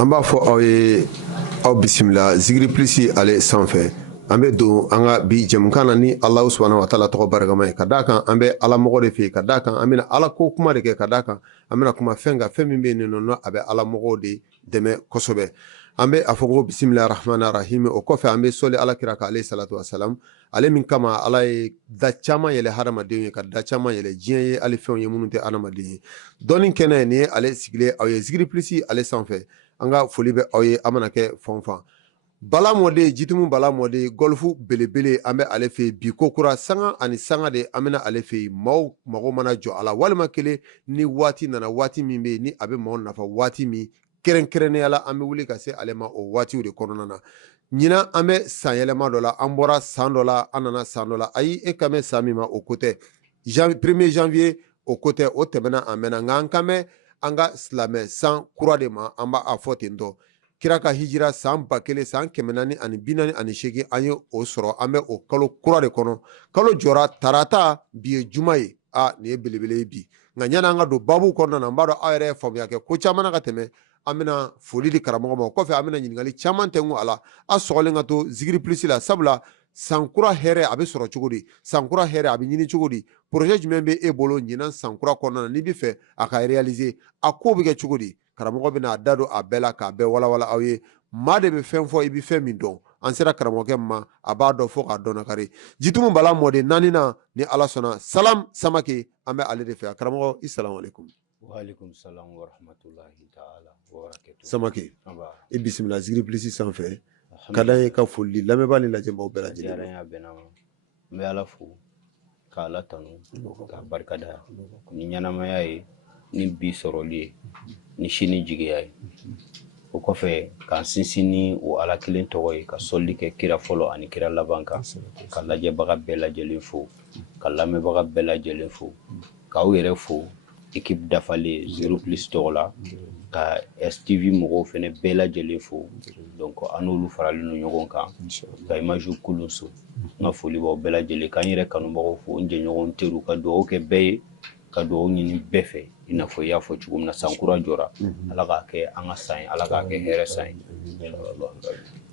an b'a fɔ aw ye aw bisimila Zigiri Plus ale sanfɛ an bɛ don an ka bi jɛmukan na ni Alahu subahanahu wa taala tɔgɔ barikama ye ka d'a kan an bɛ Ala mɔgɔ de fɛ yen ka d'a kan an bɛna Ala ko kuma de kɛ ka d'a kan an bɛna kuma fɛn kan fɛn min bɛ yen nɔ a bɛ Ala mɔgɔw de dɛmɛ kosɛbɛ an bɛ a fɔ ko bisimila rahmani rahim o kɔfɛ an bɛ sɔli Ala kira kan alayhi salatu wasalam ale min kama Ala ye da caman yɛlɛ hadamadenw ye ka da caman yɛlɛ diɲɛ ye hali fɛnw ye minnu tɛ hadamaden ye dɔɔni kɛnɛ nin ye ale sigilen aw ye Zigiri Plus ale sanfɛ an ka foli bɛ aw ye a mana kɛ fan fan Bala mɔden jitumu Bala mɔden gɔlifu belebele an bɛ ale fɛ bi ko kura sanga ani sanga de an bɛna ale fɛ maaw mago mana jɔ a la walima kelen ni waati nana waati min bɛ yen ni a bɛ maaw nafa waati min kɛrɛnkɛrɛnnenya la an bɛ wuli ka se ale ma o waatiw de kɔnɔna na ɲinan an bɛ san yɛlɛma dɔ la an bɔra san dɔ la an nana san dɔ la ayi e kan bɛ san min ma o ko tɛ 1er janvier o ko tɛ o tɛmɛna a mɛnna nka an kan bɛ an ka silamɛ san kura de ma an b'a fɔ ten tɔ kira ka hijira san 1000 san 448 an ye o sɔrɔ an bɛ o kalo kura de kɔnɔ kalo jɔra tarata bi ye juma ye nin ye belebele ye bi nka ɲani an ka don babu kɔnɔna na n b'a dɔn aw yɛrɛ ye faamuya kɛ ko caman na ka tɛmɛ an bɛna foli di karamɔgɔ ma o kɔfɛ an bɛna ɲininkali caman tɛnku a la a sɔgɔlen ka to Zigiri Plus la sabula sankura hɛrɛ a bɛ sɔrɔ cogo di sankura hɛrɛ a bɛ ɲini cogo di projet jumɛn bɛ e bolo ɲinan sankura kɔnɔna na n'i bɛ fɛ a ka réaliser a ko bɛ kɛ cogo di karamɔgɔ bɛna a da don a bɛɛ la k'a bɛɛ walawala aw ye maa de bɛ fɛn fɔ i bɛ fɛn min dɔn an sera karamɔgɔkɛ ma a b'a dɔn fo k'a dɔn nakari jitumu Bala mɔden 4 na ni Ala sɔnna Salam Samake an bɛ ale de fɛ karamɔgɔ i salamu alaikum wa alaikum salam wa rahmatulahi ta'ala wa barakatuh Samake i bisimila Zigiri Plus sanfɛ ka d'an ye ka foli lamɛnbaa ni lajɛbaaw bɛɛ lajɛlen n bɛ Ala fo ka Ala tanu ka barikada ni ɲɛnamaya ye ni bi sɔrɔli ye ni sini jigiya ye o kɔfɛ k'an sinsin ni o Ala kelen tɔgɔ ye ka sɔli kɛ kira fɔlɔ ani kira laban kan ka lajɛbaga bɛɛ lajɛlen fo ka lamɛnbaga bɛɛ lajɛlen fo k'aw yɛrɛ fo équipe dafalen Zigiri Plus tɔgɔ la ka STV mɔgɔw fɛnɛ bɛɛ lajɛlen fo donc an n'olu faralen no ɲɔgɔn kan ka image kulun so n ka foli b'aw bɛɛ lajɛlen k'an yɛrɛ kanubagaw fo n jɛɲɔgɔn teriw ka dugawu kɛ bɛɛ ye ka dugawu ɲini bɛɛ fɛ i n'a fɔ i y'a fɔ cogo min na sankura jɔra Ala k'a kɛ an ka san ye Ala k'a kɛ hɛrɛ san ye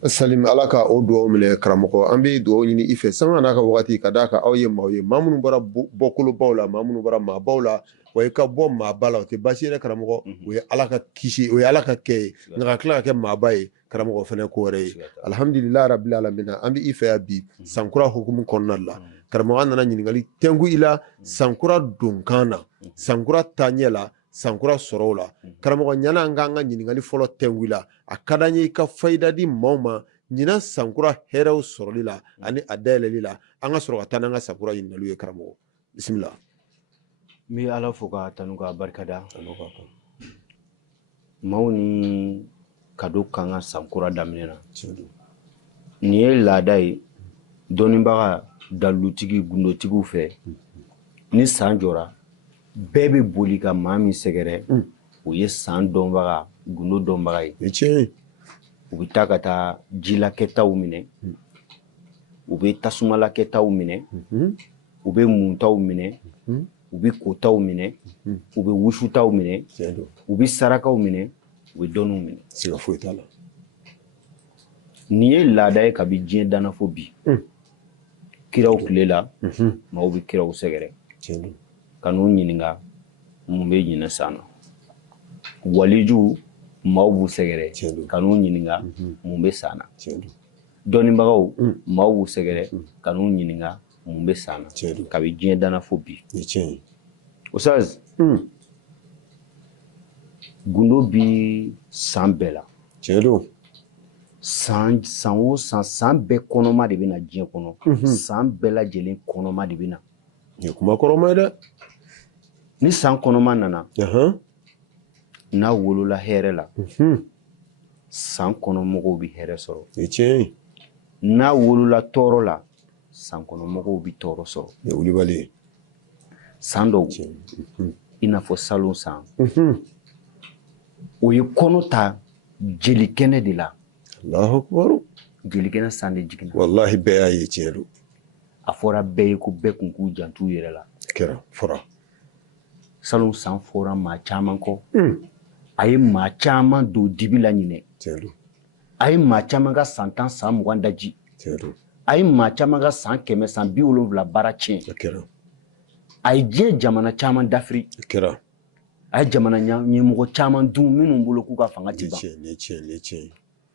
Salim Ala ka o dugawu minɛ karamɔgɔ an bɛ dugawu ɲini i fɛ sanga n'a ka wagati ka d'a kan aw ye maaw ye maa minnu bɔra bɔkolobaw la maa minnu bɔra maabaw la wa i ka bɔ maaba la o tɛ baasi yɛrɛ karamɔgɔ o ye Ala ka kisi o ye Ala ka kɛ ye nka ka tila ka kɛ maaba ye karamɔgɔ fana ko wɛrɛ ye alhamdulilahi rabbil alamina an bɛ i fɛ yan bi sankura hukumu kɔnɔna la karamɔgɔ an nana ɲininkali tɛnku i la sankura donkan na sankura taaɲɛ la sankura sɔrɔw la karamɔgɔ ɲana an k'an ka ɲininkali fɔlɔ tɛnku i la a ka d'an ye i ka fayida di maaw ma ɲinan sankura hɛrɛw sɔrɔli la ani a dayɛlɛli la an ka sɔrɔ ka taa n'an ka sankura ɲininkaliw ye karamɔgɔ bisimila n bɛ Ala fo ka tanu ka barikada maaw ni kado kan ka sankura daminɛ na nin ye laada ye dɔnnibaga dalutigi gundotigiw fɛ ni san jɔra bɛɛ bɛ boli ka maa min sɛgɛrɛ o ye san dɔnbaga gundo dɔnbaga ye u bɛ taa ka taa jilakɛtaw minɛ u bɛ tasumalakɛtaw minɛ u bɛ muntaw minɛ u bɛ kotaw minɛ u bɛ wusutaw minɛ u bɛ sarakaw minɛ u bɛ dɔnniw minɛ siga foyi t'a la nin ye laada ye kabi diɲɛ danna fo bi kiraw tile la maaw bɛ kiraw sɛgɛrɛ ka n'u ɲininka mun bɛ ɲinɛ san na walijuw maaw b'u sɛgɛrɛ ka n'u ɲininka mun bɛ san na dɔnnibagaw maaw b'u sɛgɛrɛ ka n'u ɲininka mun bɛ san na kabi diɲɛ danna fo bi Oustaz gundo bi san bɛɛ la san o san bɛɛ kɔnɔma de bɛ na diɲɛ kɔnɔ san bɛɛ lajɛlen kɔnɔma de bɛ na nin ye kuma kɔrɔma ye dɛ ni san kɔnɔma nana n'a wolola hɛrɛ la san kɔnɔmɔgɔw bɛ hɛrɛ sɔrɔ n'a wolola tɔɔrɔ la san kɔnɔmɔgɔw bɛ tɔɔrɔ sɔrɔ san dɔw i n'a fɔ salon san o ye kɔnɔ ta jelikɛnɛ de la Allahu akbar jelikɛnɛ san de jiginna wallahi bɛɛ y'a ye tiɲɛ don a fɔra bɛɛ ye ko bɛɛ kun k'u jantu yɛrɛ la kɛra fɔra salon san fɔra maa caman kɔ a ye maa caman don dibi la ɲinɛ a ye maa caman ka san 10 san 20 daji a ye maa caman ka san 100 san 70 baara tiɲɛ a ye diɲɛ jamana caman dafiri a ye jamana ɲɛmɔgɔ caman dun minnu bolo k'u ka fanga ti ban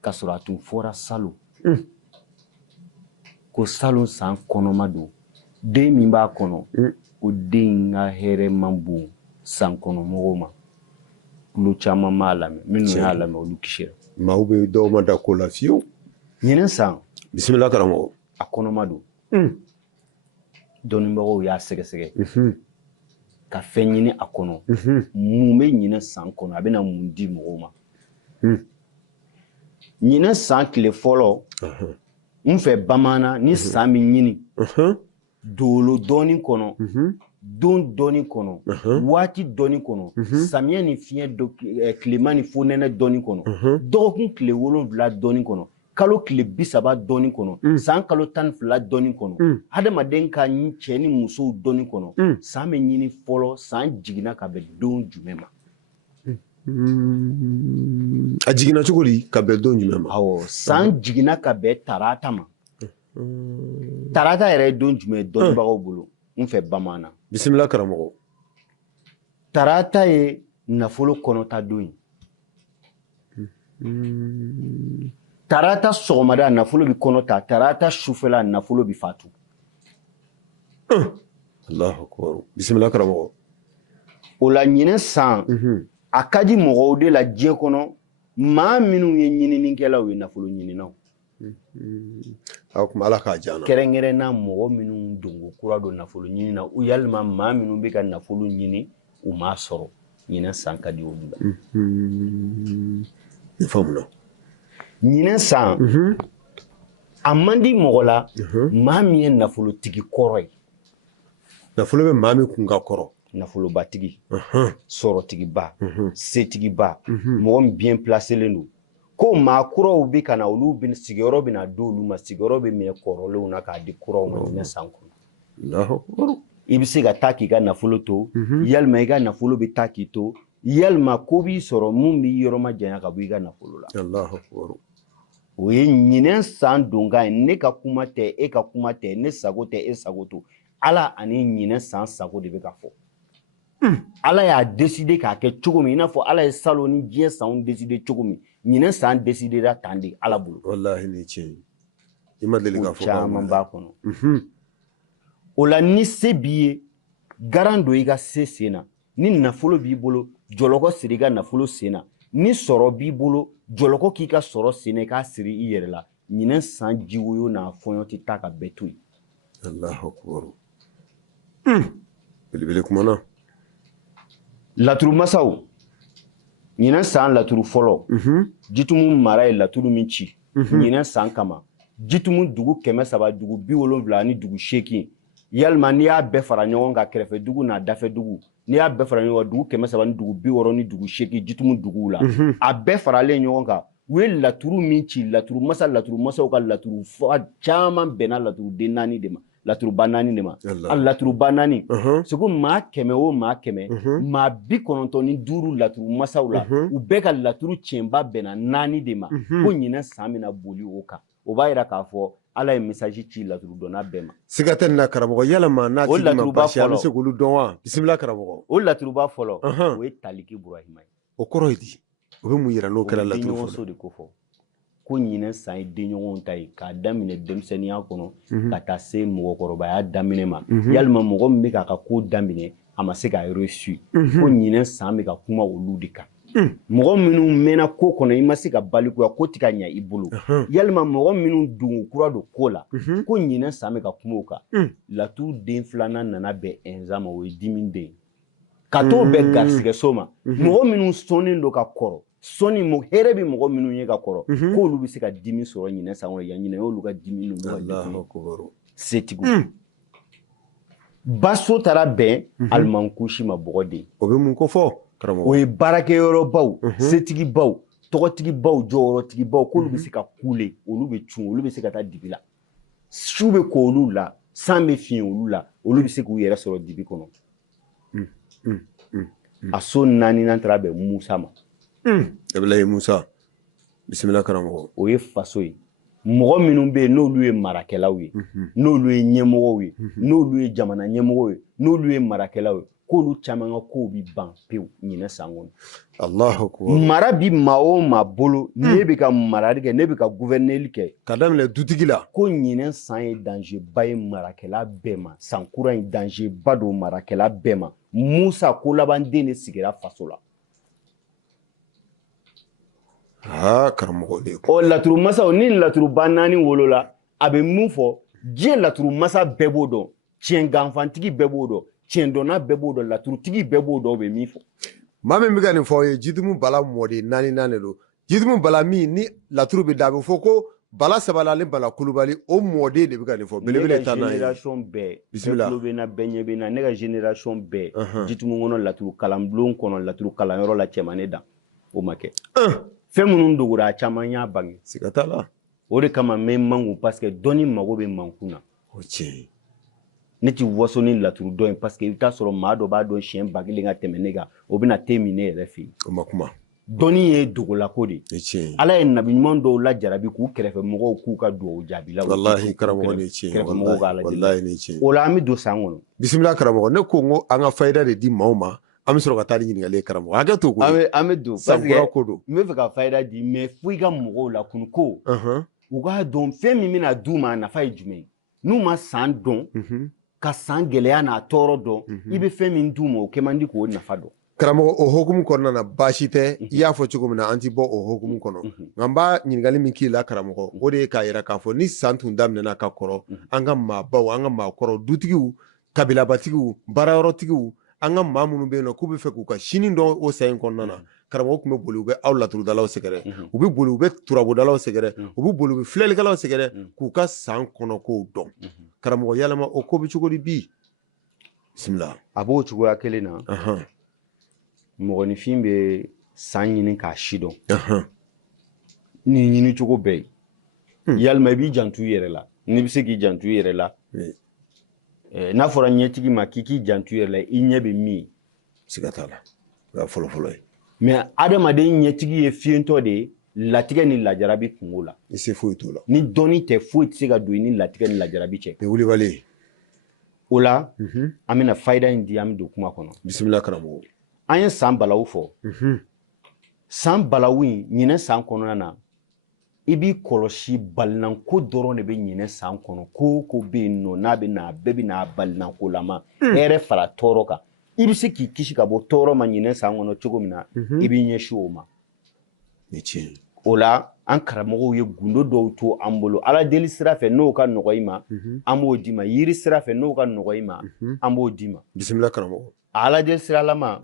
ka sɔrɔ a tun fɔra salon ko salon san kɔnɔma don den min b'a kɔnɔ ko den ka hɛrɛ man bon san kɔnɔmɔgɔw ma kulo caman m'a lamɛn minnu y'a lamɛn olu kisira maaw bɛ dɔw ma da ko la fiyewu ɲinɛ san bisimila karamɔgɔ a kɔnɔma don dɔnnibagaw y'a sɛgɛsɛgɛ ka fɛn ɲini a kɔnɔ mun bɛ ɲinɛ san kɔnɔ a bɛna mun di mɔgɔw ma ɲinɛ san tile fɔlɔ n fɛ bamaana ni san min ɲini dolo dɔɔni kɔnɔ don dɔɔni kɔnɔ waati dɔɔni kɔnɔ samiyɛ ni fiɲɛ tilema ni fonɛnɛ dɔɔni kɔnɔ dɔgɔkun tile 7 dɔɔni kɔnɔ kalo tile 30 dɔɔni kɔnɔ san kalo 12 dɔɔni kɔnɔ adamaden ka cɛ ni musow dɔɔni kɔnɔ san bɛ ɲini fɔlɔ san jiginna ka bɛn don jumɛn ma a jiginna cogo di ka bɛn don jumɛn ma awɔ san jiginna ka bɛn tarata ma tarata yɛrɛ ye don jumɛn dɔnnibagaw bolo n fɛ bamaana bisimila karamɔgɔ tarata ye nafolo kɔnɔta don ye tarata sɔgɔmada nafolo bi kɔnɔta tarata sufɛla nafolo bi fatu Allahu akbar bisimila karamɔgɔ o la ɲinɛ san a ka di mɔgɔw de la diɲɛ kɔnɔ maa minnu ye ɲininikɛlaw ye nafolo ɲininaw o kuma ala k'a diya na kɛrɛnkɛrɛnna mɔgɔ minnu dongo kura don nafolo ɲini na u yalima maa minnu bɛ ka nafolo ɲini u m'a sɔrɔ ɲinɛ san ka di olu la i faamuna ɲinɛ san a man di mɔgɔ la maa min ye nafolotigi kɔrɔ ye nafolo bɛ maa min kun ka kɔrɔ nafolobatigi sɔrɔtigiba setigiba mɔgɔ min bien placelen don ko maa kuraw bɛ ka na olu sigiyɔrɔ bɛ na di olu ma sigiyɔrɔ bɛ minɛ kɔrɔlenw na k'a di kuraw ma ɲinɛ san kɔnɔ i bɛ se ka taa k'i ka nafolo to yalima i ka nafolo bɛ taa k'i to yalima ko b'i sɔrɔ mun b'i yɔrɔ ma janya ka bɔ i ka nafolo la o ye ɲinɛ san donkan ye ne ka kuma tɛ e ka kuma tɛ ne sago tɛ e sago to ala ani ɲinɛ san sago de bɛ ka fɔ ala y'a décidé k'a kɛ cogo min i n'a fɔ ala ye salon ni diɲɛ sanw décidé cogo min ɲinɛ san décidera tan de ala bolo wallahi ni tiɲɛ i ma deli ka fɔ caman b'a kɔnɔ o la ni se b'i ye garan don i ka se sen na ni nafolo b'i bolo jɔlɔkɔ siri i ka nafolo sen na ni sɔrɔ b'i bolo jɔlɔkɔ k'i ka sɔrɔ sen na i k'a siri i yɛrɛ la ɲinɛ san jiwoyo n'a fɔɲɔ tɛ taa ka bɛɛ to yen Allahu akbar belebele kumana laturu masaw ɲinɛ san laturu fɔlɔ jitumu mara ye laturu min ci ɲinɛ san kama jitumu dugu 300 dugu 70 ani dugu 8 yalima n'i y'a bɛɛ fara ɲɔgɔn kan kɛrɛfɛ dugu n'a dafɛ dugu n'i y'a bɛɛ fara ɲɔgɔn kan dugu 300 ni dugu 60 ni dugu 8 jitumu duguw la a bɛɛ faralen ɲɔgɔn kan u ye laturu min ci laturu masaw ka laturu caman bɛnna laturu den 4 de ma laturuba 4 de ma a laturuba 4 seko maa 100 o maa 100 maa 95 laturu masaw la u bɛɛ ka laturu tiɲɛba bɛnna 4 de ma ko ɲinɛ san mina boli o kan o b'a yira k'a fɔ ala ye message ci laturu dɔnna bɛɛ ma siga tɛ nin na karamɔgɔ yalama n'a tigi ma basi an bɛ se k'olu dɔn wa bisimila karamɔgɔ o laturuba fɔlɔ o ye taliki burahima ye o kɔrɔ ye di o bɛ mun yira n'o kɛra laturu fɔlɔ de ko fɔ ko ɲinɛ san ye denɲɔgɔnw ta ye k'a daminɛ denmisɛnniya kɔnɔ ka taa se mɔgɔkɔrɔbaya daminɛ ma yalima mɔgɔ min bɛ k'a ka ko daminɛ a ma se k'a reçu ko ɲinɛ san bɛ ka kuma olu de kan mɔgɔ minnu mɛnna ko kɔnɔ i ma se ka balikuya ko tɛ ka ɲɛ i bolo yalima mɔgɔ minnu dungu kura don ko la ko ɲinɛ san bɛ ka kuma o kan laturu den 2nan nana bɛn ɛnza ma o ye dimi den ka t'o bɛn garisigɛso ma mɔgɔ minnu sɔnnen don ka kɔrɔ sɔnni hɛrɛ bɛ mɔgɔ minnu ye ka kɔrɔ k'olu bɛ se ka dimi sɔrɔ ɲinɛ san kɔnɔ yan ɲinɛ y'olu ka dimi n'olu ka dimi setigiw baso taara bɛn alimankusi ma bɔgɔ de o bɛ mun ko fɔ karamɔgɔ o ye baarakɛyɔrɔbaw setigibaw tɔgɔtigibaw jɔyɔrɔtigibaw k'olu bɛ se ka kule olu bɛ cun olu bɛ se ka taa dibi la su bɛ ko olu la san bɛ fiɲɛ olu la olu bɛ se k'u yɛrɛ sɔrɔ dibi kɔnɔ a so 4nan taara bɛn Musa ma Ablaye Musa bisimila karamɔgɔ o ye faso ye mɔgɔ minnu bɛ yen n'olu ye marakɛlaw ye n'olu ye ɲɛmɔgɔw ye n'olu ye jamana ɲɛmɔgɔw ye n'olu ye marakɛlaw ye k'olu caman ka kow bi ban pewu ɲinɛ san kɔnɔ Allahu akbar mara bi maa o maa bolo ne bɛ ka marali kɛ ne bɛ ka gouverner kɛ ka daminɛ dutigi la ko ɲinɛ san ye danger ba ye marakɛla bɛɛ ma san kura in danger ba don marakɛla bɛɛ ma Musa ko laban den de sigira faso la karamɔgɔ de o laturu masaw ni laturu ba naani wolola a bɛ mun fɔ diɲɛ laturu masa bɛɛ b'o dɔn tiɲɛ ganfantigi bɛɛ b'o dɔn tiɲɛ dɔnna bɛɛ b'o dɔn laturutigi bɛɛ b'o dɔn o bɛ min fɔ maa min bɛ ka nin fɔ o ye Jitumu Bala mɔden naani de don Jitumu Bala min ni laturu bɛ da a bɛ fɔ ko Bala Sabala ni Bala Kulubali o mɔden de bɛ ka nin fɔ belebele ta n'a ye génération bɛɛ tulo bɛ na bɛɛ ɲɛ bɛ na ne ka génération bɛɛ Jitumu kɔnɔ laturu kalanbulon kɔnɔ laturu kalanyɔrɔ la cɛmanin dan o ma kɛ fɛn minnu dogora a caman y'a bange siga t'a la o de kama n bɛ mangu parce que dɔnni mago bɛ mankun na o tiɲɛ ne ti waso ni laturu dɔn ye parce que i bɛ taa sɔrɔ maa dɔ b'a dɔn siɲɛ 1000 ka tɛmɛ ne kan o bɛna te min ne yɛrɛ fɛ yen o ma kuma dɔnni ye dogolako de ye ala ye nabi ɲuman dɔw lajarabi k'u kɛrɛfɛ mɔgɔw k'u ka dugawu jaabi la wallahi karamɔgɔ ni tiɲɛ kɛrɛfɛ mɔgɔw k'a lajɛ wallahi ni tiɲɛ o la an bɛ don san kɔnɔ bisimila karamɔgɔ ne ko n ko an ka fayida de di maaw ma an bɛ sɔrɔ ka taa ni ɲininkali ye karamɔgɔ hakɛ to ko an bɛ don parce que ko don n bɛ fɛ ka fayida di mais fo i ka mɔgɔw la kun ko u k'a dɔn fɛn min bɛna d'u ma a nafa ye jumɛn ye n'u ma san dɔn ka san gɛlɛya n'a tɔɔrɔ dɔn i bɛ fɛn min d'u ma o kɛ man di k'o nafa dɔn karamɔgɔ o hokumu kɔnɔna na baasi tɛ i y'a fɔ cogo min na an ti bɔ o hokumu kɔnɔ nka n b'a ɲininkali min k'i la karamɔgɔ o de ye k'a yira k'a fɔ ni san tun daminɛna ka kɔrɔ an ka maabaw an ka maakɔrɔ dutigiw kabilabatigiw baarayɔrɔtigiw an ka maa minnu bɛ yen nɔ k'u bɛ fɛ k'u ka sini dɔn o san in kɔnɔna na karamɔgɔ tun bɛ boli u bɛ aw laturudalaw sɛgɛrɛ u bɛ boli u bɛ turabudalaw sɛgɛrɛ u bɛ boli u bɛ filɛlikɛlaw sɛgɛrɛ k'u ka san kɔnɔkow dɔn karamɔgɔ yalama o ko bɛ cogo di bi bisimila a b'o cogoya kelen na mɔgɔninfin bɛ san ɲini k'a si dɔn ni ɲini cogo bɛɛ ye yalima i b'i janto i yɛrɛ la n'i bɛ se k'i janto i yɛrɛ la n'a fɔra ɲɛtigi ma k'i k'i janto i yɛrɛ la i ɲɛ bɛ min ye siga t'a la o y'a fɔlɔ-fɔlɔ ye mais adamaden ɲɛtigi ye fiyentɔ de ye latigɛ ni lajarabi kungo la i se foyi t'o la ni dɔnni tɛ foyi tɛ se ka don i ni latigɛ ni lajarabi cɛ o wulibali ye o la an bɛna fayida in di an bɛ don kuma kɔnɔ bisimila karamɔgɔ an ye san balawu fɔ san balawu in ɲinɛ san kɔnɔna na i b'i kɔlɔsi balinanko dɔrɔn de bɛ ɲinɛ san kɔnɔ ko ko bɛ yen nɔ n'a bɛ na a bɛɛ bɛ na balinanko lama hɛrɛ fara tɔɔrɔ kan i bɛ se k'i kisi ka bɔ tɔɔrɔ ma ɲinɛ san kɔnɔ cogo min na i b'i ɲɛsin o ma o la an karamɔgɔw ye gundo dɔw to an bolo ala deli sira fɛ n'o ka nɔgɔ i ma an b'o d'i ma yiri sira fɛ n'o ka nɔgɔ i ma an b'o d'i ma bisimila karamɔgɔ ala deli siralama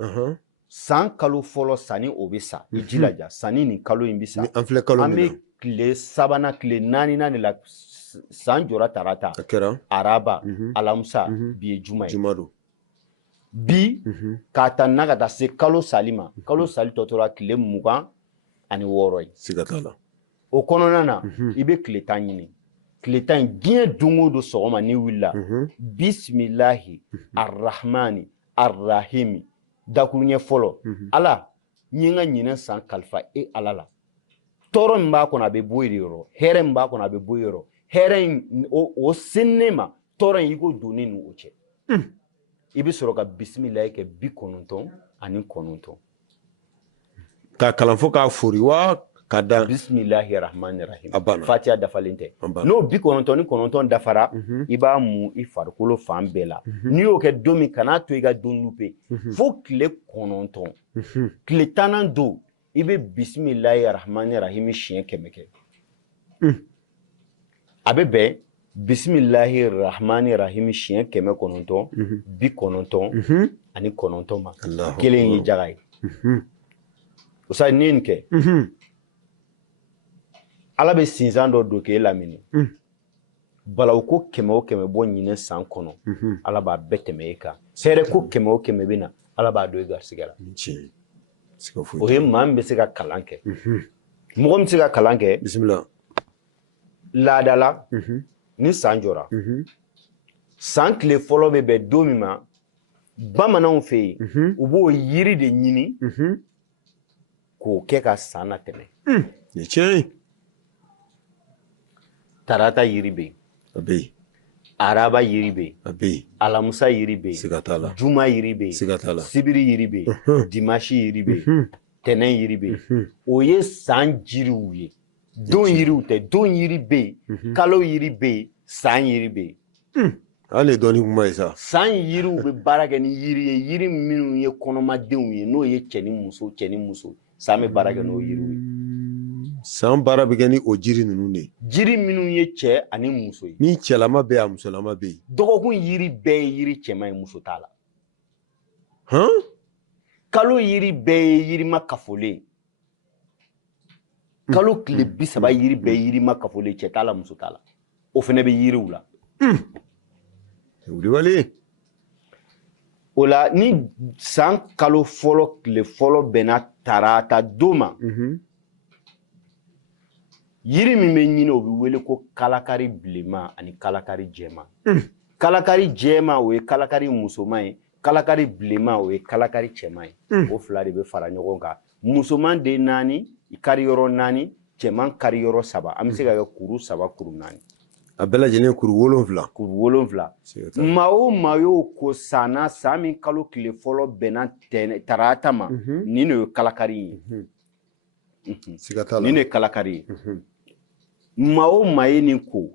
san kalo fɔlɔ sanni o bɛ sa i jilaja sanni nin kalo in bɛ sa an filɛ kalo min na an bɛ tile sabanan tile naaninan de la san jɔra tarata a kɛra araba alamisa bi ye juma ye juma don bi k'a ta na ka taa se kalo sali ma kalo sali tɔ tora tile 26 ye siga t'a la o kɔnɔna na i bɛ tile 10 ɲini tile 10 in diɲɛ don o don sɔgɔma n'i wulila bisimilahi arrahmani arrahimi dakuruɲɛ fɔlɔ ala n ye n ka ɲinɛ san kalifa e ala la tɔɔrɔ min b'a kɔnɔ a bɛ bɔ yen yɔrɔ hɛrɛ min b'a kɔnɔ a bɛ bɔ yen yɔrɔ hɛrɛ in o sinne ma tɔɔrɔ in i ko donni ni o cɛ i bɛ sɔrɔ ka bisimilayi kɛ 99 k'a kalan fɔ k'a fori wa k'a da bisimilahi rahmani rahim a banna fatiha dafalen tɛ n'o 99 dafara i b'a mun i farikolo fan bɛɛ la n'i y'o kɛ don min kan'a to i ka don lupe fo tile 9 tile 10 don i bɛ bisimilahi rahmani rahim siɲɛ 100 kɛ a bɛ bɛn bisimilahi rahmani rahim siɲɛ 900 99 ma kelen ye jaga ye o sa ni nin kɛ ala bɛ sinzan dɔ don k'e lamini balawu ko 100 o 100 bɔ ɲinɛ san kɔnɔ ala b'a bɛɛ tɛmɛ e kan hɛrɛ ko 100 o 100 bɛ na ala b'a don i garisɛgɛ la o ye maa min bɛ se ka kalan kɛ mɔgɔ min bɛ se ka kalan kɛ bisimila laada la ni san jɔra san tile fɔlɔ bɛ bɛn don min ma bamananw fɛ yen u b'o yiri de ɲini k'o kɛ ka san na tɛmɛ. Ni tiɲɛ ye. Tarata yiri bɛ yen. A bɛ yen. Araba yiri bɛ yen. A bɛ yen. Alamusa yiri bɛ yen. Siga t'a la. Juma yiri bɛ yen. Siga t'a la. Sibiri yiri bɛ yen. Dimanche yiri bɛ yen. Tɛnɛn yiri bɛ yen. O ye san jiriw ye. Don yiriw tɛ. Don yiri bɛ yen. Kalo yiri bɛ yen. San yiri bɛ yen. Hali dɔɔni kuma ye sa. San yiriw bɛ baara kɛ ni yiri ye. Yiri minnu ye kɔnɔmadenw ye. N'o ye cɛ ni muso. San bɛ baara kɛ n'o yiriw ye. San baara bɛ kɛ ni o jiri ninnu de. Jiri minnu ye cɛ ani muso ye. Ni cɛlama bɛ yen, a musolama bɛ yen. Dɔgɔkun yiri bɛɛ ye yiri cɛman ye, muso t'a la. Kalo yiri bɛɛ ye yirima kafolen. Kalo tile 30 yiri bɛɛ ye yirima kafolen, cɛ t'a la, muso t'a la. O fana bɛ yiriw la. Wulibali. O la ni san kalo fɔlɔ tile fɔlɔ bɛnna tarata don ma, yiri min bɛ ɲini o bɛ wele ko kalakari bilenman ani kalakari jɛman. Kalakari jɛman o ye kalakari musoman ye, kalakari bilenman o ye kalakari cɛman ye. O fila de bɛ fara ɲɔgɔn kan. Musoman den 4, kari yɔrɔ 4, cɛman kari yɔrɔ 3. An bɛ se ka kɛ kuru 3 kuru 4. A bɛɛ lajɛlen kuru 7. Kuru 7. Maa o maa y'o ko san min kalo tile fɔlɔ bɛnna tarata ma, nin de ye kalakari ye. Siga t'a la. Nin de ye kalakari ye. Maa o maa ye nin ko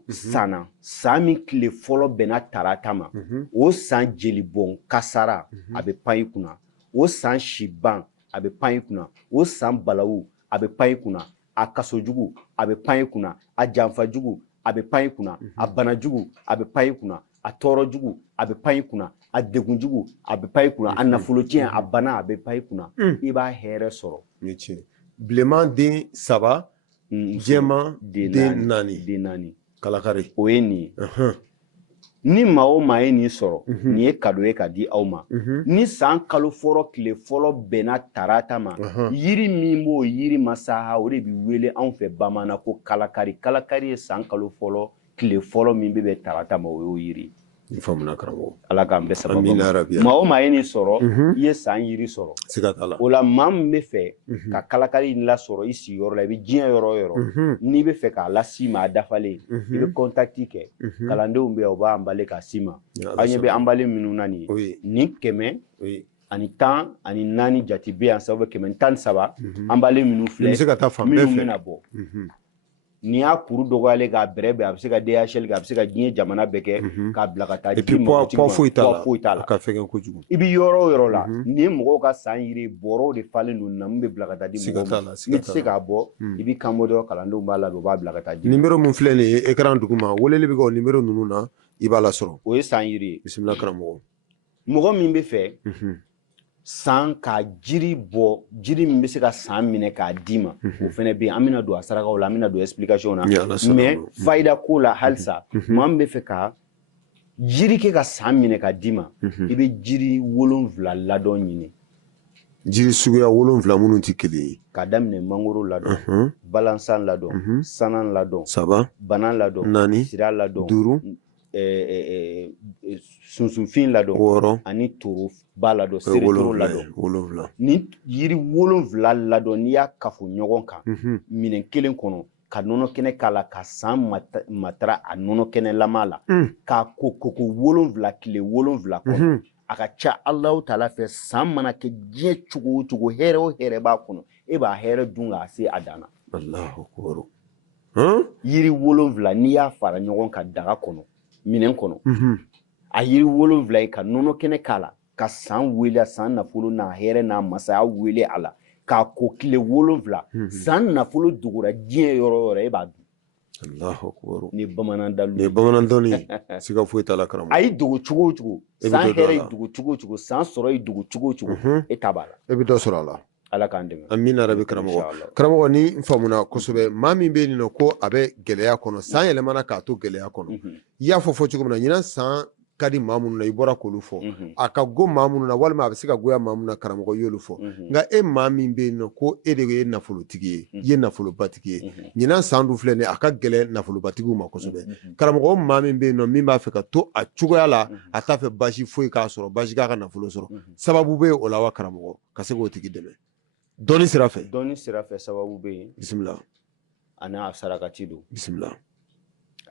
san min tile fɔlɔ bɛnna tarata ma, o san jelibɔn kasara a bɛ pan i kunna, o san siban a bɛ pan i kunna, o san balawu a bɛ pan i kunna, a kasojugu a bɛ pan i kunna, a janfajugu a bɛ pan i kunna, a banajugu a bɛ pan i kunna, a tɔɔrɔjugu a bɛ pan i kunna, a degunjugu a bɛ pan i kunna, a nafolocɛn a bana a bɛ pan i kunna. I b'a hɛrɛ sɔrɔ. Ni tiɲɛ. Bilenman den 3, jɛman den 4. Kalakari. O ye nin ye. Ni maa o maa ye nin sɔrɔ, nin ye cadeau ye ka di aw ma. Ni san kalo fɔlɔ tile fɔlɔ bɛnna tarata ma, yiri min b'o yiri masaha o de bɛ wele anw fɛ bamanan ko kalakari. Kalakari ye san kalo fɔlɔ tile fɔlɔ min bɛ bɛn tarata ma, o y'o yiri. Ni faamuna karamɔgɔ. Ala k'an bɛɛ sababu. Amina rabi. Maa o maa ye nin sɔrɔ, i ye san yiri sɔrɔ. Siga t'a la. O la maa min bɛ fɛ ka kalakari in lasɔrɔ i sigiyɔrɔ la, i bɛ diɲɛ yɔrɔ o yɔrɔ, n'i bɛ fɛ k'a lasi ma a dafalen, i bɛ contacti kɛ. Kalandenw bɛ yen, u b'a anbale k'a si ma. Aw ɲɛ bɛ anbale minnu na nin ye. Nin 100 ani 10 ani 4 jati bɛ yan, sabu 113 anbale minnu filɛ, minnu bɛna bɔ. N'i y'a kuru dɔgɔyalen k'a bɛrɛ bɛn, a bɛ se ka DHL kɛ, a bɛ se ka diɲɛ jamana bɛɛ kɛ, k'a bila ka taa di mɔgɔ foyi t'a la. Ka fɛgɛn kojugu. I bɛ yɔrɔ o yɔrɔ la, ni mɔgɔw ka san yiri bɔrɔw de falen don na, mun bɛ bila ka taa di mɔgɔw ma. N'i tɛ se k'a bɔ, i bɛ kan bɔ dɔrɔn, kalandenw b'a labɛn, u b'a bila ka taa di. Numéro min filɛ nin ye écran duguma, weleli bɛ kɛ o numéro ninnu na, i b'a lasɔrɔ. O ye san yiri ye. Bisimila karamɔgɔ. Mɔgɔ min bɛ fɛ san ka jiri bɔ, jiri min bɛ se ka san minɛ k'a d'i ma, o fana bɛ yen. An bɛna don a sarakaw la, an bɛna don explication na. Mais fayida ko la halisa, maa min bɛ fɛ ka jiri kɛ ka san minɛ k'a d'i ma, i bɛ jiri 7 ladɔn ɲini. Jiri suguya 7 minnu tɛ kelen ye. K'a daminɛ mangoro ladɔn, balansan ladɔn, sanan ladɔn, 3, banan ladɔn, 4, sira ladɔn, 5, sunsunfin ladɔn, 6, ani toroba ladɔn, seretoro ladɔn, 7. Ni yiri 7 ladɔn n'i y'a kafo ɲɔgɔn kan, minɛn kelen kɔnɔ, ka nɔnɔ kɛnɛ k'a la, ka san matara a nɔnɔ kɛnɛlama la, k'a ko koko 7 tile 7 kɔnɔ. A ka ca Alahu Taala fɛ, san mana kɛ diɲɛ cogo o cogo, hɛrɛ o hɛrɛ b'a kɔnɔ, e b'a hɛrɛ dun k'a se a dan na. Alahu akbar. Yiri 7 n'i y'a fara ɲɔgɔn kan daga kɔnɔ, minɛn kɔnɔ, a yiri 7 ye ka nɔnɔ kɛnɛ k'a la, ka san wele, a san nafolo n'a hɛrɛ n'a masaya wele a la, k'a ko tile 7, san nafolo dugura diɲɛ yɔrɔ o yɔrɔ, e b'a dun. Alahu akbar. Ni bamanan dalu. Ni bamanan dɔnni. Siga foyi t'a la karamɔgɔ. A y'i dogo cogo o cogo, san hɛrɛ y'i dogo cogo o cogo, san sɔrɔ y'i dogo cogo o cogo, e ta b'a la. E bɛ dɔ sɔrɔ a la. Ala k'an dɛmɛ. Amina rabi karamɔgɔ. Karamɔgɔ, ni n faamuna kosɛbɛ, maa min bɛ yen nɔ ko a bɛ gɛlɛya kɔnɔ, san yɛlɛmana k'a to gɛlɛya kɔnɔ. I y'a fɔ cogo min na, ɲinan san ka di maa minnu na, i bɔra k'olu fɔ. A ka go maa minnu na, walima a bɛ se ka goya maa minnu na, karamɔgɔ y'olu fɔ. Nka e maa min bɛ yen nɔ ko e de ye nafolotigi ye, i ye nafolobatigi ye. Ɲinan san dun filɛ nin ye, a ka gɛlɛn nafolobatigiw ma kosɛbɛ. Karamɔgɔ, maa min bɛ yen nɔ min b'a fɛ ka to a cogoya la, a t'a fɛ basi foyi k'a sɔrɔ, basi k'a ka nafolo sɔrɔ. Sababu bɛ o la wa karamɔgɔ, ka se k'o tigi dɛmɛ? dɔni sira fɛ dɔni sira fɛ sababu bɛ yen bisimila ani a sarakati don bisimila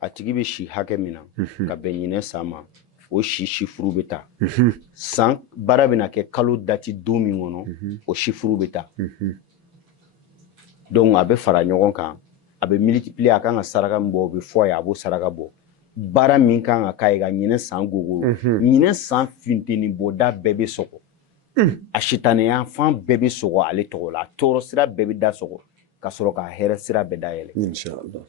a tigi bɛ si hakɛ min na ka bɛn ɲinɛ san ma o si furu bɛ taa san baara bɛna kɛ kalo dati don min kɔnɔ o si furu bɛ taa donc a bɛ fara ɲɔgɔn kan a bɛ multiplier a kan ka saraka min bɔ o bɛ fɔ a ye a b'o saraka bɔ baara min kan ka k'a ye ka ɲinɛ san gogoro ɲinɛ san funteni bɔda bɛɛ bɛ sɔgɔ a sitanɛya fan bɛɛ bɛ sɔgɔ ale tɔgɔ la a tɔɔrɔ sira bɛɛ bɛ da sɔgɔ ka sɔrɔ ka hɛrɛ sira bɛɛ dayɛlɛ inshallah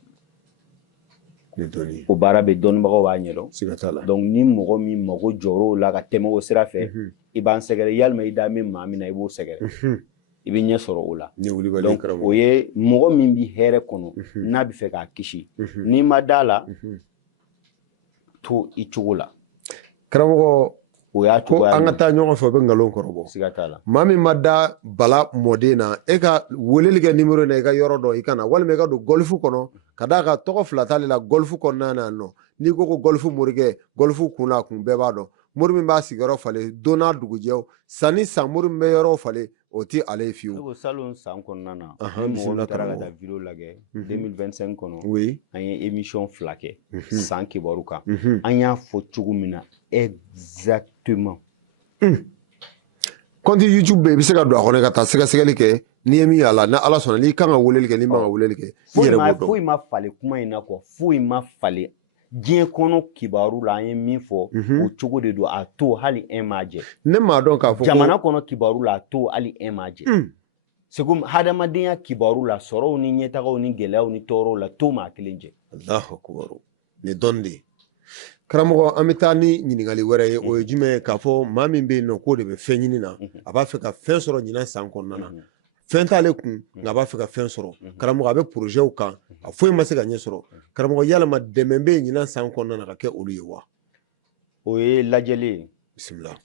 o baara bɛ dɔnnibagaw b'a ɲɛdɔn siga t'a la donc ni mɔgɔ min mago jɔr'o la ka tɛmɛ o sira fɛ i b'an sɛgɛrɛ yalima i da bɛ maa min na i b'o sɛgɛrɛ i bɛ ɲɛ sɔrɔ o la donc o ye mɔgɔ min bɛ hɛrɛ kɔnɔ n'a bɛ fɛ k'a kisi n'i ma d'a la to i cogo la karamɔgɔ o y'a ko an ka taa ɲɔgɔn fɛ o bɛ nkalon kɔrɔbɔ siga t'a la maa min ma da bala mɔden na e ka weleli kɛ nimero na i ka yɔrɔ dɔ i ka na walima i ka don gɔlifu kɔnɔ ka d'a kan tɔgɔ fila t'ale la gɔlifu kɔnɔna na nɔ n'i ko ko gɔlifu morikɛ gɔlifu kun a kun bɛɛ b'a dɔn mori min b'a sigiyɔrɔ falen don n'a dugujɛ sanni san mori min bɛ yɔrɔ falen o ti ale ye fiyewu. Ne ko salon san kɔnɔna na ni mɔgɔ min taara ka taa vidéo lajɛ 2025 kɔnɔ an ye émission fila kɛ san kibaru kan an y'a fɔ cogo min na exactement. Compte YouTube bɛ i bɛ se ka don a kɔnɔ ka taa sɛgɛsɛgɛli kɛ n'i ye min y'a la ni Ala sɔnna n'i kan ka weleli kɛ n'i man ka weleli kɛ i yɛrɛ b'o dɔn. Foyi ma falen kuma in na quoi foyi ma falen diɲɛ kɔnɔ kibaru la an ye min fɔ o cogo de don a to hali un m'a jɛ. Ne m'a dɔn k'a fɔ ko jamana kɔnɔ kibaru la a to hali un m'a jɛ. Segu hadamadenya kibaru la sɔrɔw ni ɲɛtagaw ni gɛlɛyaw ni tɔɔrɔw la to maa kelen jɛ. Allahu akbar ni dɔn de karamɔgɔ an bɛ taa ni ɲininkali wɛrɛ ye o ye jumɛn ye k'a fɔ maa min bɛ yen nɔ k'o de bɛ fɛn ɲini na a b'a fɛ ka fɛn sɔrɔ ɲinan san kɔnɔna na fɛn t'ale kun nka a b'a fɛ ka fɛn sɔrɔ karamɔgɔ a bɛ projɛtw kan a foyi ma se ka ɲɛ sɔrɔ karamɔgɔ yalama dɛmɛ bɛ ɲinan san kɔnɔna na ka kɛ olu ye wa. O ye lajɛli ye bisimila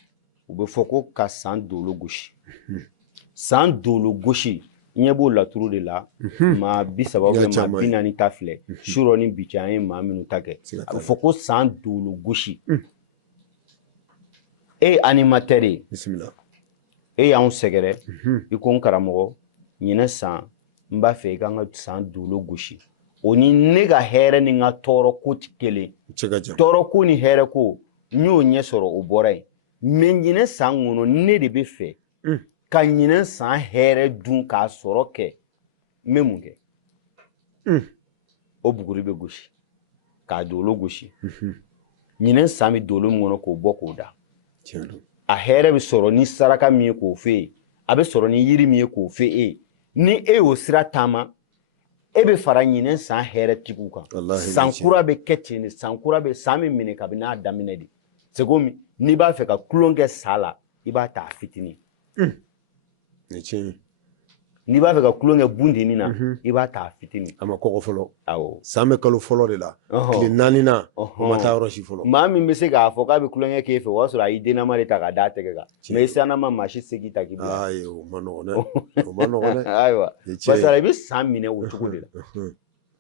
u bɛ fɔ ko ka san dolo gosi san dolo gosi ɲɛ b'o laturu de la maa 30 maa 40 ta filɛ surɔ ni bi cɛ an ye maa minnu ta kɛ a bɛ fɔ ko san dolo gosi e animateur ye bisimila e y'anw sɛgɛrɛ i ko n karamɔgɔ ɲinɛ san n b'a fɛ i ka n ka san dolo gosi o ni ne ka hɛrɛ ni n ka tɔɔrɔ ko tɛ kelen tɔɔrɔ ko ni hɛrɛ ko n y'o ɲɛ sɔrɔ o bɔra yen mais ɲinɛ san kɔnɔ ne de bɛ fɛ ka ɲinɛ san hɛrɛ dun k'a sɔrɔ kɛ n bɛ mun kɛ o buguri bɛ gosi k'a dolo gosi ɲinɛ san bɛ dolo min kɔnɔ k'o bɔ k'o da a hɛrɛ bɛ sɔrɔ ni saraka min ye k'o f'e ye a bɛ sɔrɔ ni yiri min ye k'o f'e ye ni e y'o sira taama e bɛ fara ɲinɛ san hɛrɛ tigiw kan san kura bɛ kɛ ten de san kura bɛ san bɛ minɛ kabini a daminɛ de c'est comme n'i b'a fɛ ka kulon kɛ sa la i b'a ta a fitinin n'i b'a fɛ ka kulon kɛ bundini na i b'a ta a fitinin a ma kɔgɔ fɔlɔ awɔ san bɛ kalo fɔlɔ de la tile 4nan o ma taa yɔrɔ si fɔlɔ maa min bɛ se k'a fɔ k'a bɛ kulonkɛ k'e fɛ o y'a sɔrɔ a y'i dennama de ta ka d'a tɛgɛ kan mais i sannama maa si se k'i ta k'i bila ayi o ma nɔgɔn dɛ o ma nɔgɔn dɛ ayiwa parce que i bɛ san minɛ o cogo de la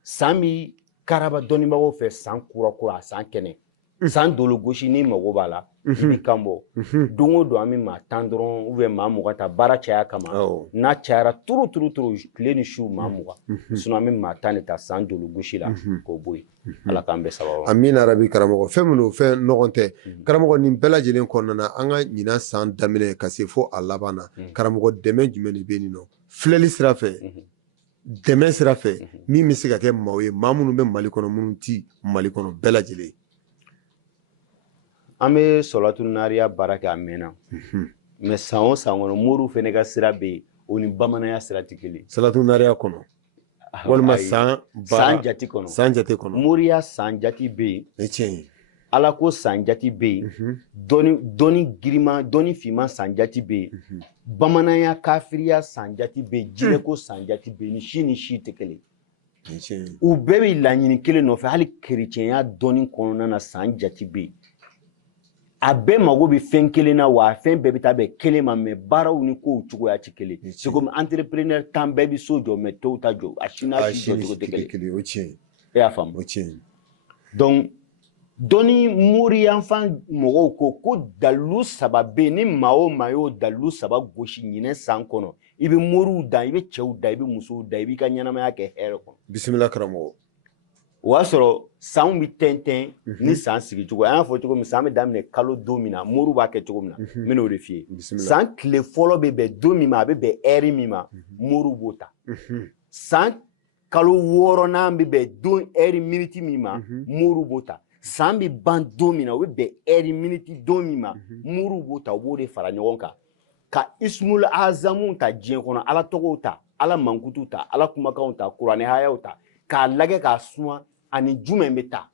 san bɛ karaba dɔnnibagaw fɛ san kura kura a san kɛnɛ san dolo gosi ni mago b'a la i b'i kan bɔ don o don an bɛ maa 10 dɔrɔn ou bien maa 20 ta baara caya kama n'a cayara turu tile ni su maa 20 sinon an bɛ maa 10 de ta san dolo gosi la k'o bɔ yen ala k'an bɛɛ sababu amina rabi karamɔgɔ fɛn minnu fɛn nɔgɔn tɛ karamɔgɔ nin bɛɛ lajɛlen kɔnɔna na an ka ɲinan san daminɛ ka se fo a laban na karamɔgɔ dɛmɛ jumɛn de bɛ nin nɔ filɛli sira fɛ dɛmɛ sira fɛ min bɛ se ka kɛ maaw ye maa minnu bɛ mali kɔnɔ minnu ti mali kɔnɔ bɛɛ lajɛlen an bɛ sɔlatu nariya baara kɛ a mɛnna mais san o san kɔnɔ moriw fɛnɛ ka sira bɛ yen o ni bamananya sira tɛ kelen salatu nariya kɔnɔ walima san jate kɔnɔ san jate kɔnɔ moriya san jate bɛ yen o ye tiɲɛ ye ala ko san jate bɛ yen dɔnni girima dɔnni finman san jate bɛ yen bamananya kafiriya san jate bɛ yen jinɛ ko san jate bɛ yen ni si tɛ kelen u bɛɛ bɛ laɲini kelen nɔfɛ hali kerecɛnya dɔnni kɔnɔna na san jate bɛ yen a bɛɛ mago bɛ fɛn kelen na wa a fɛn bɛɛ bɛ taa bɛn kelen ma mais baaraw ni kow cogoya tɛ kelen c'est comme entrepreneur tan bɛɛ bɛ so jɔ mais tɔw ta jɔ a si n'a si jɔ cogo tɛ kelen o tiɲɛ e y'a faamu o tiɲɛ donc dɔnni moriyanfan mɔgɔw ko dalilu 3 bɛ yen ni maa o maa y'o dalilu 3 gosi ɲinɛ san kɔnɔ i bɛ moriw dan i bɛ cɛw dan i bɛ musow dan i b'i ka ɲɛnamaya kɛ hɛrɛ kɔnɔ. Bisimila karamɔgɔ. O y'a sɔrɔ sanw bɛ tɛntɛn ni san sigicogo an y'a fɔ cogo min san bɛ daminɛ kalo don min na moriw b'a kɛ cogo min na n bɛ n'o de f'i ye san tile fɔlɔ bɛ bɛn don min ma a bɛ bɛn ɛri min ma moriw b'o ta san kalo 6nan bɛ bɛn don ɛri miniti min ma moriw b'o ta san bɛ ban don min na o bɛ bɛn ɛri miniti don min ma moriw b'o ta u b'o de fara ɲɔgɔn kan ka ismul azamu ta diɲɛ kɔnɔ ala tɔgɔw ta ala mankutu ta ala kumakanw ta kuranɛ hayaw ta k'a lagɛ k'a suma ani jumɛn bɛ ta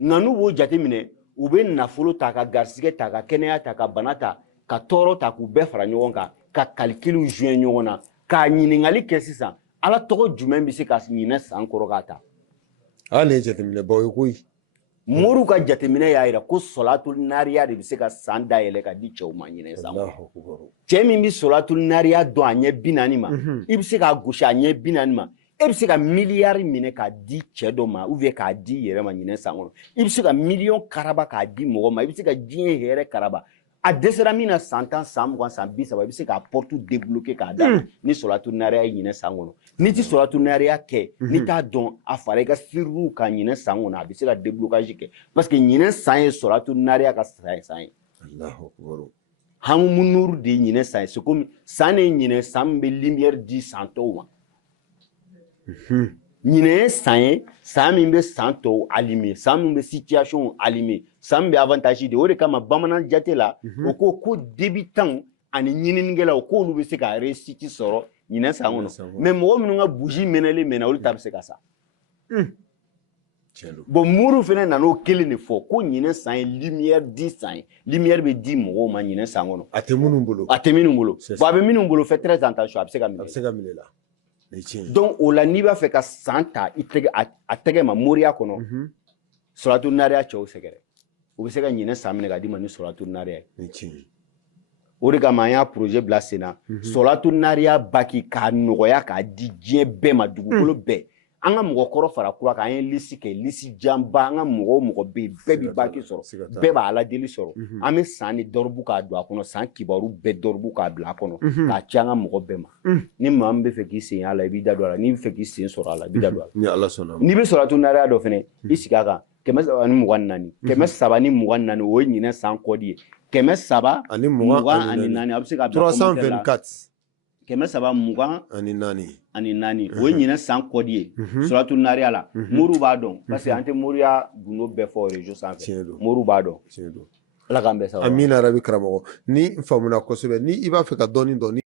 nka n'u b'o jateminɛ u bɛ nafolo ta ka garisigɛ ta ka kɛnɛya ta ka bana ta ka tɔɔrɔ ta k'u bɛɛ fara ɲɔgɔn kan ka kalikiliw joint ɲɔgɔn na k'a ɲininkali kɛ sisan ala tɔgɔ jumɛn bɛ se ka ɲinɛ san kɔrɔ k'a ta. Ale jateminɛ baw ye koyi. Moriw ka jateminɛ y'a jira ko solatul nariya de bɛ se ka san dayɛlɛ ka di cɛw ma ɲinɛ san kɔrɔ. Cɛ min bɛ solatul nariya dɔn a ɲɛ 40 ma i bɛ se k'a gosi a ɲɛ 40 ma e bɛ se ka miliyari minɛ k'a di cɛ dɔ ma ou bien k'a di yɛrɛ ma ɲinɛ san kɔnɔ i bɛ se ka miliyɔn karaba k'a di mɔgɔ ma i bɛ se ka diɲɛ hɛrɛ karaba a dɛsɛra min na san 10 san 20 san 30 i bɛ se k'a porte débloquer k'a d'a ni solatul nariya ye ɲinɛ san kɔnɔ n'i tɛ solatul nariya kɛ n'i t'a dɔn a fara i ka sirriw kan ɲinɛ san kɔnɔ a bɛ se ka déblocage kɛ parce que ɲinɛ san ye solatul nariya ka san ye. Hamu nuru de ɲinɛ san ye c'est comme san ne ɲinɛ san min bɛ lumière di san tɔw ma. ɲinɛ san ye san min bɛ san tɔw allumer san min bɛ situation allumer san min bɛ avantage de o de kama bamanan jate la o ko débutant ani ɲininikɛlaw k'olu bɛ se ka réussite sɔrɔ ɲinɛ san kɔnɔ mais mɔgɔ minnu ka bougie mɛnɛlen mɛnna olu ta bɛ se ka sa. Bon muru fana nan'o kelen de fɔ ko ɲinɛ san ye lumière di san ye lumière bɛ di mɔgɔw ma ɲinɛ san kɔnɔ. A tɛ minnu bolo. A tɛ minnu bolo. Bon a bɛ minnu bolo faites très attention a bɛ se ka minɛ. A bɛ se ka minɛ la. Donc o la n'i b'a fɛ ka san ta i tɛgɛ a tɛgɛ ma moriya kɔnɔ solatul nariya cɛw sɛgɛrɛ u bɛ se ka ɲinɛ san minɛ ka d'i ma ni solatul nariya ye. O de kama an y'a projet bila sen na solatul nariya baki k'a nɔgɔya k'a di diɲɛ bɛɛ ma dugukolo bɛɛ an ka mɔgɔ kɔrɔ fara kura kan an ye lisi kɛ lisi janba an ka mɔgɔ bɛ yen bɛɛ bɛ baki sɔrɔ bɛɛ b'a ala deli sɔrɔ an bɛ san ni dɔrɔbu k'a don a kɔnɔ san kibaru bɛɛ dɔrɔbu k'a bila a kɔnɔ k'a ci an ka mɔgɔ bɛɛ ma ni maa min bɛ fɛ k'i sen a la i b'i da don a la n'i bɛ fɛ k'i sen sɔrɔ a la i b'i da don a la ni ala sɔnna n'i bɛ solatul nariya dɔ fɛnɛ i sigi a kan 324 324 o ye ɲinɛ san kɔdi ye 324 a bɛ se ka bila 324 324 ani 4 o ye ɲinɛ san kɔdi ye solatul nariya la moriw b'a dɔn parce que an tɛ moriya gundo bɛɛ fɔ réseau sanfɛ moriw b'a dɔn ala k'an bɛɛ sababu amina rabi karamɔgɔ ni faamuna kosɛbɛ ni i b'a fɛ ka dɔɔni dɔn